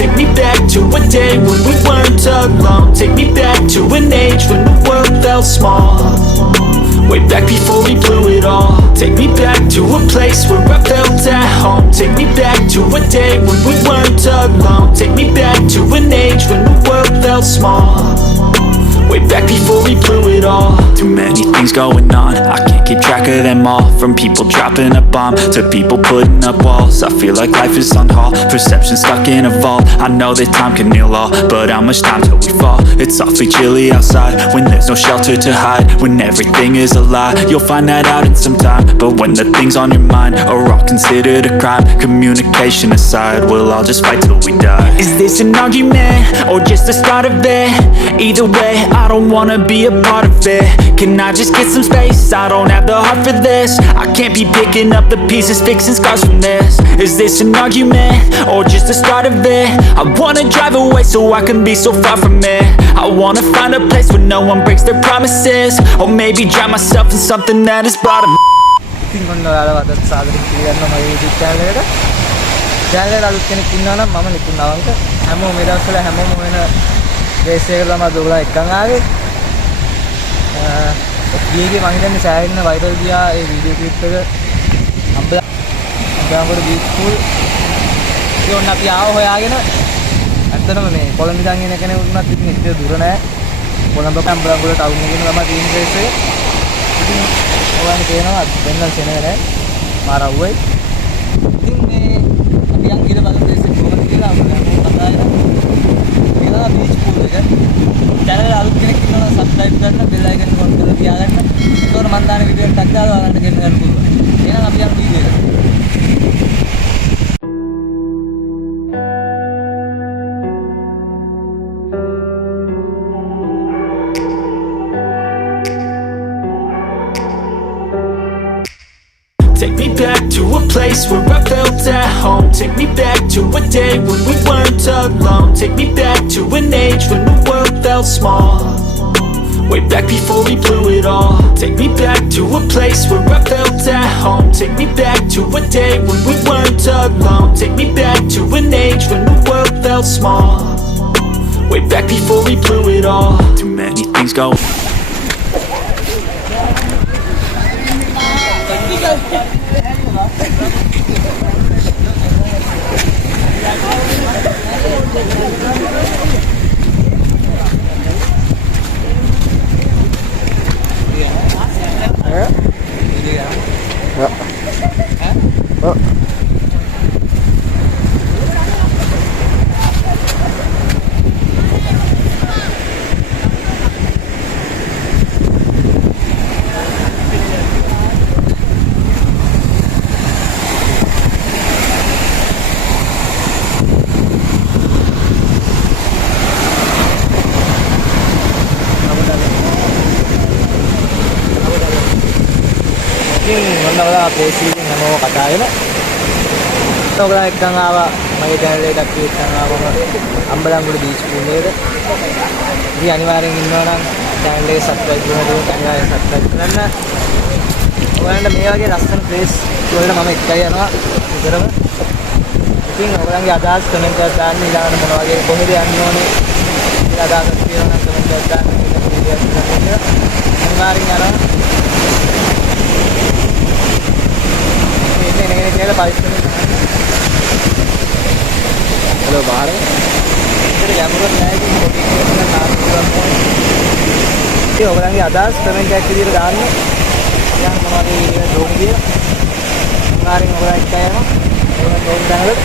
Take me back to a day when we weren't alone. Take me back to an age when the world felt small. Way back before we blew it all. Take me back to a place where I felt at home. Take me back to a day when we weren't alone. Take me back to an age when the world felt small. Way back before we blew it all. Too many things going on, I can't keep track of them all. From people dropping a bomb to people putting up walls. I feel like life is on hold, perception stuck in a vault. I know that time can heal all, but how much time till we fall? It's awfully chilly outside, when there's no shelter to hide. When everything is a lie, you'll find that out in some time. But when the things on your mind are all considered a crime, communication aside, we'll all just fight till we die. Is this an argument, or just the start of it? Either way, I don't wanna be a part of it. Can I just get some space? I don't have the heart for this. I can't be picking up the pieces, fixing scars from this. Is this an argument, or just the start of it? I wanna drive away so I can be so far from it. I wanna find a place where no one breaks their promises. Or maybe drown myself in something that is bottom. ඉතින් ඔන්න ඔයාලා වදත් සාදරයෙන් පිළිගන්නවා මගේ YouTube channel එකට. channel එකට අලුත් කෙනෙක් ඉන්නවා නම් මම නිකුත් අවංක. හැමෝම මේ දවස්වල හැමෝම වෙන රේස් එකකට තමයි ඔයගොල්ලෝ එක්කන් ආවේ. ගියේ මම හිතන්නේ සෑහෙන වයිරල් ගියා ඒ වීඩියෝ ක්ලිප් එක. Ambalangoda beach pool. ඉතින් ඔන්න අපි ආව හොයාගෙන ඇත්තටම මේ කොළඹ ඉඳන් එන කෙනෙකුට උනත් ඉතින් එච්චර දුර නෑ. කොළඹ අම්බලන්ගොඩ ටවුන් එකේම තමයි තියෙන රේස් එක. ඉතින් ඔයාලට තේරෙනවා වෙනල් සෙනග නෑ. මාරව්වයි. ඉතින් මේ අපි යන් ගිහලා බලමු රේස් එක කොහොමද කියලා අපිට කතා කරලා. ඒලා බීච් පූල් එක. channel එක අලුත් කෙනෙක් ඉන්නවා නම් subscribe කරන්න, bell icon එක on කරලා තියාගන්න. ඒතකොට මම දාන වීඩියෝ එකක් දාලා ඔයාලන්ට ගෙන්න ගන්න පුළුවන්. එහෙනම් අපි යමු වීඩියෝ එකට. Take me back to a place where I felt at home. Take me back to a day when we weren't alone. Take me back to an age when the world felt small. Way back before we blew it all. Take me back to a place where I felt at home. Take me back to a day when we weren't alone. Take me back to an age when the world felt small. Way back before we blew it all. Too many things go. ඔයාලා ප්ලේස් එකකින් හැමෝම කතා වෙනවා. ඔයාලා එක්කන් ආවා මගේ channel එකට අපි එක්කන් ආවම අම්බලන්ගොඩ බීච් පූල් එකට. ඉතින් අනිවාර්යෙන් ඉන්නවා නම් channel එක subscribe කරන්න අනිවාර්යෙන් subscribe කරන්න. ඔයාලන්ට මේ වගේ ලස්සන ප්ලේස් වලට මම එක්කයි යනවා විතරම. ඉතින් ඔයාලන්ගේ අදහස් කමෙන්ට් එකක් දාන්න ඊළඟට මොන වගේ කොහෙද යන්න ඕනේ කියලා අදහස් තියෙනවා නම් කමෙන්ට් එකක් දාන්න. අනිවාර්යෙන් යනවා. Hello, Bharat. Ini jamur naik ini bagi kita naik juga. Ini orang yang atas, teman kayak kiri dan yang kemarin dong dia, kemarin orang kayak orang dong dangut.